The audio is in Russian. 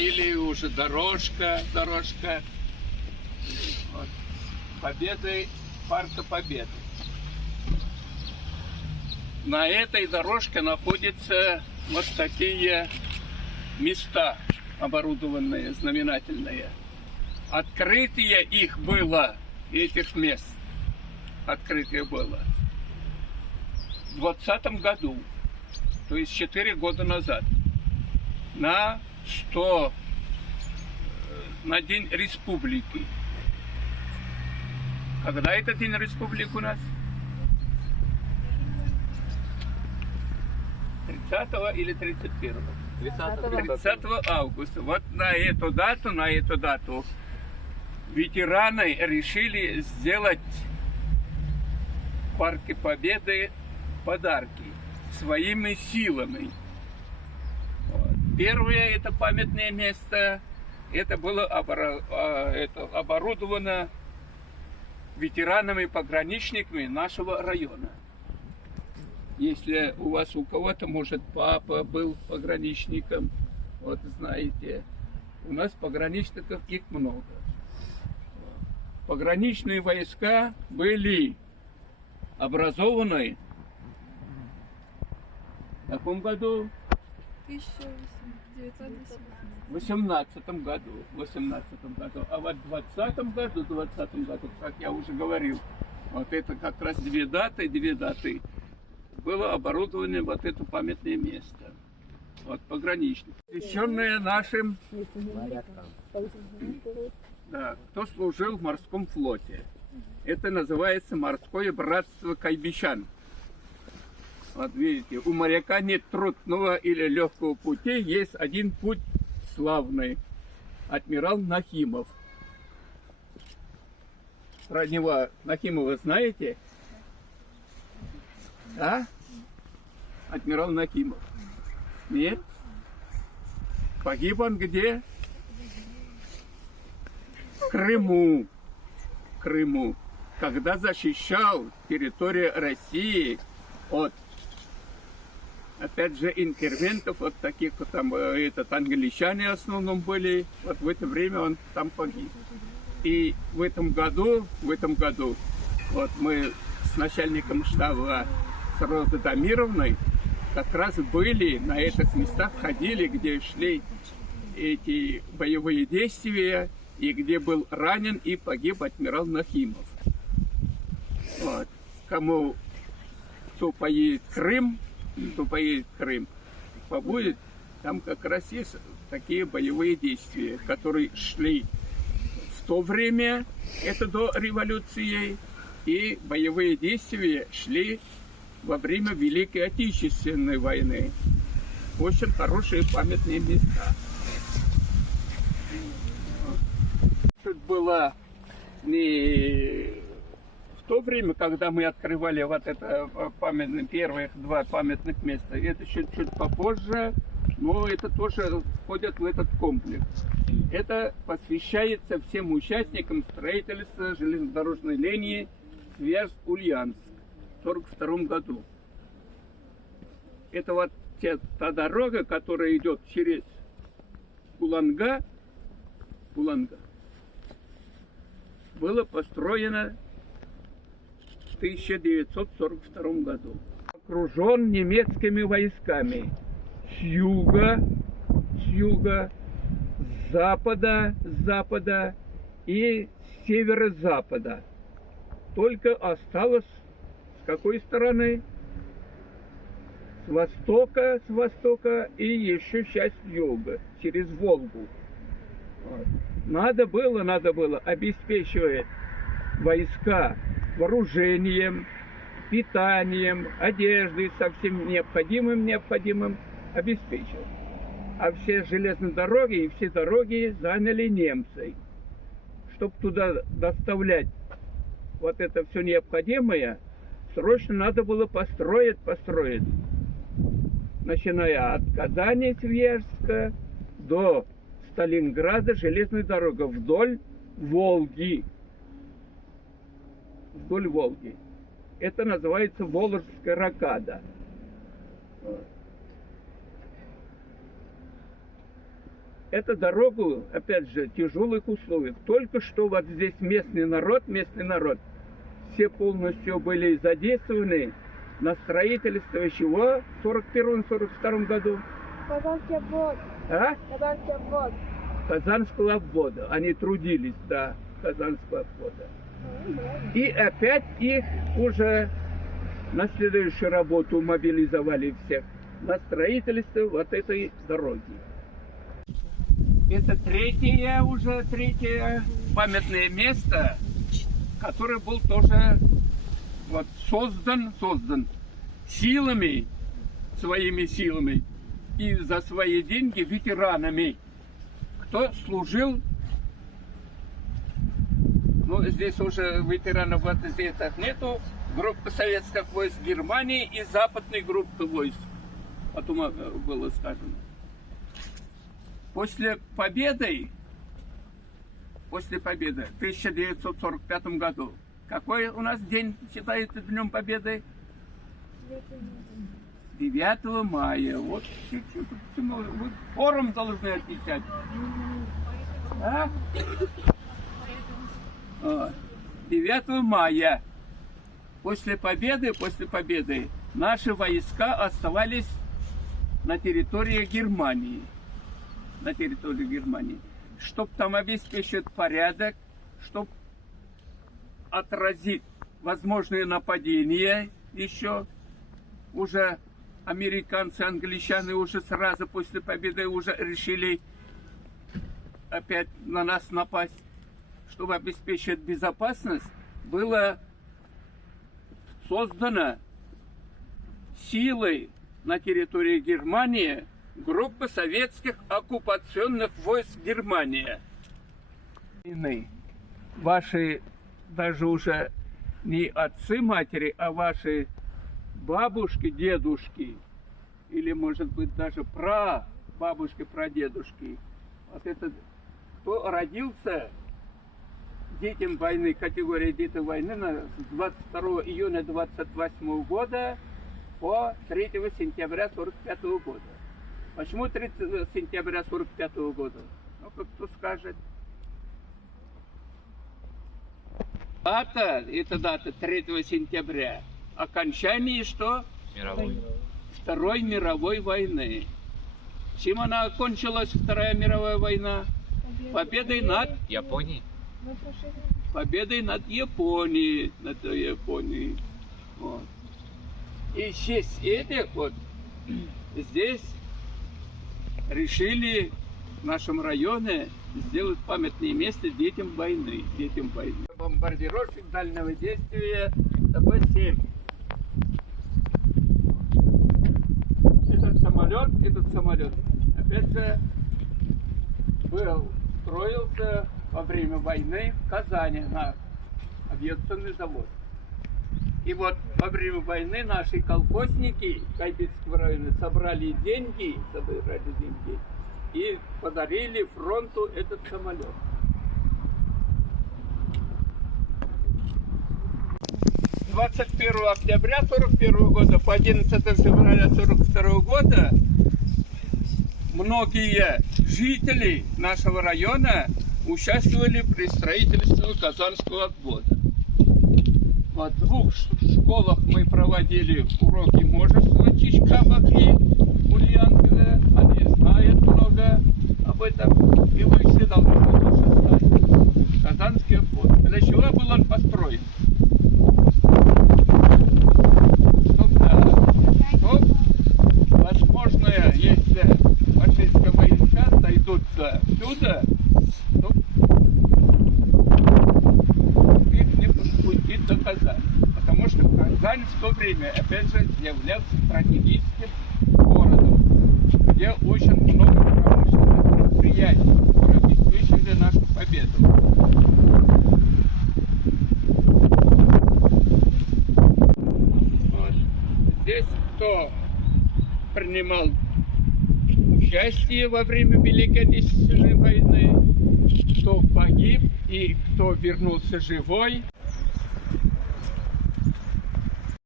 или уже дорожка. Вот. Победы, парка Победы. На этой дорожке находятся вот такие места, оборудованные, знаменательные. Открытие их было, этих мест, открытие было в 2020 году, то есть 4 года назад, на День Республики. Когда это День Республики у нас? 30 или 31? 30 августа. Вот на эту дату ветераны решили сделать в Парке Победы подарки своими силами. Вот. Первое это памятное место, это было оборудовано ветеранами-пограничниками нашего района. Если у вас у кого-то, может, папа был пограничником, вот знаете, у нас пограничников их много. Пограничные войска были образованы в каком году? В 1918. В 18 году. А вот в 20 году, как я уже говорил, вот это как раз две даты, было оборудовано вот это памятное место. Вот пограничник. Посвященное нашим, да, кто служил в морском флоте. Это называется морское братство Кайбишан. Вот видите, у моряка нет трудного или легкого пути, есть один путь славный. Адмирал Нахимов. Про него Нахимова знаете? А? Адмирал Нахимов. Нет? Погиб он где? В Крыму. Когда защищал территорию России от, опять же, интервентов, вот таких вот там, англичане в основном были. Вот в это время он там погиб. И в этом году, вот мы с начальником штаба с Розой Дамировной как раз были на этих местах, ходили, где шли эти боевые действия, и где был ранен и погиб адмирал Нахимов. Вот. Кто поедет в Крым, побудет, там как раз есть такие боевые действия, которые шли в то время, это до революции, и боевые действия шли во время Великой Отечественной войны. Очень хорошие памятные места. Тут было не в то время, когда мы открывали вот это первых два памятных места, это чуть-чуть попозже, но это тоже входит в этот комплекс. Это посвящается всем участникам строительства железнодорожной линии Связь-Ульяновск в 1942 году. Это вот та дорога, которая идет через Буланга, была построена в 1942 году. Окружен немецкими войсками с юга, с запада и с северо-запада. Только осталось с какой стороны? С востока и еще часть юга, через Волгу. Вот. Надо было обеспечивать войска вооружением, питанием, одеждой, со всем необходимым обеспечивать. А все железные дороги и все дороги заняли немцы. Чтобы туда доставлять вот это все необходимое, срочно надо было построить. Начиная от Казани, Свияжска, до Сталинграда железная дорога вдоль Волги. Это называется Волжская рокада. эту дорогу, опять же, тяжелых условиях. Только что вот здесь местный народ, все полностью были задействованы на строительство чего в 41-42 году? Казанский обвод. А? Казанский обвод. Казанского обвода. Они трудились, да, Казанского обвода. И опять их уже на следующую работу мобилизовали всех на строительство вот этой дороги. Это третье памятное место, которое был тоже вот создан силами, своими силами и за свои деньги ветеранами, кто служил. Ну, здесь уже ветеранов вот здесь нету. Группы советских войск Германии и западной группы войск. Потом было сказано. После победы в 1945 году, какой у нас день считается Днем Победы? 9 мая. Вот чуть-чуть. Вы форум должны отвечать. А? 9 мая. После победы наши войска оставались на территории Германии. Чтобы там обеспечить порядок, чтобы отразить возможные нападения еще. Уже американцы, англичане уже сразу после победы уже решили опять на нас напасть. Чтобы обеспечить безопасность, было создано силой на территории Германии группа советских оккупационных войск Германии. Ваши даже уже не отцы, матери, а ваши бабушки, дедушки, или может быть даже прабабушки, прадедушки. Вот это кто родился детям войны, категория дети войны с 22 июня 28 года по 3 сентября 45 года. Почему 3 сентября 45 года? Ну, кто скажет. Это дата 3 сентября. Окончание что? Второй мировой войны. Чем она окончилась, Вторая мировая война? Победой над Японией. Победой над Японией. Вот. И в честь этих вот здесь решили в нашем районе сделать памятное место детям войны. Бомбардировщик дальнего действия ТБ-7. Этот самолет, опять же, строился во время войны в Казани на авиационный завод. И вот во время войны наши колхозники Кайбицкого района собрали деньги и подарили фронту этот самолет. С 21 октября 1941 года по 11 февраля 1942 года многие жители нашего района участвовали при строительстве Казанского обвода. В 2 школах мы проводили уроки мужества в Чичкабах и Ульяновске. Они знают много об этом, и вы все должны тоже знать. Казанский обвод. Для чего был он построен? Чтоб, возможно, если фашистские войска дойдут сюда, то их не пустить до Казани. Потому что Казань в то время, опять же, являлся стратегическим городом, где очень много промышленных предприятий, которые обеспечили нашу победу. Вот. Здесь кто принимал участие во время Великой Отечественной войны, кто погиб и кто вернулся живой,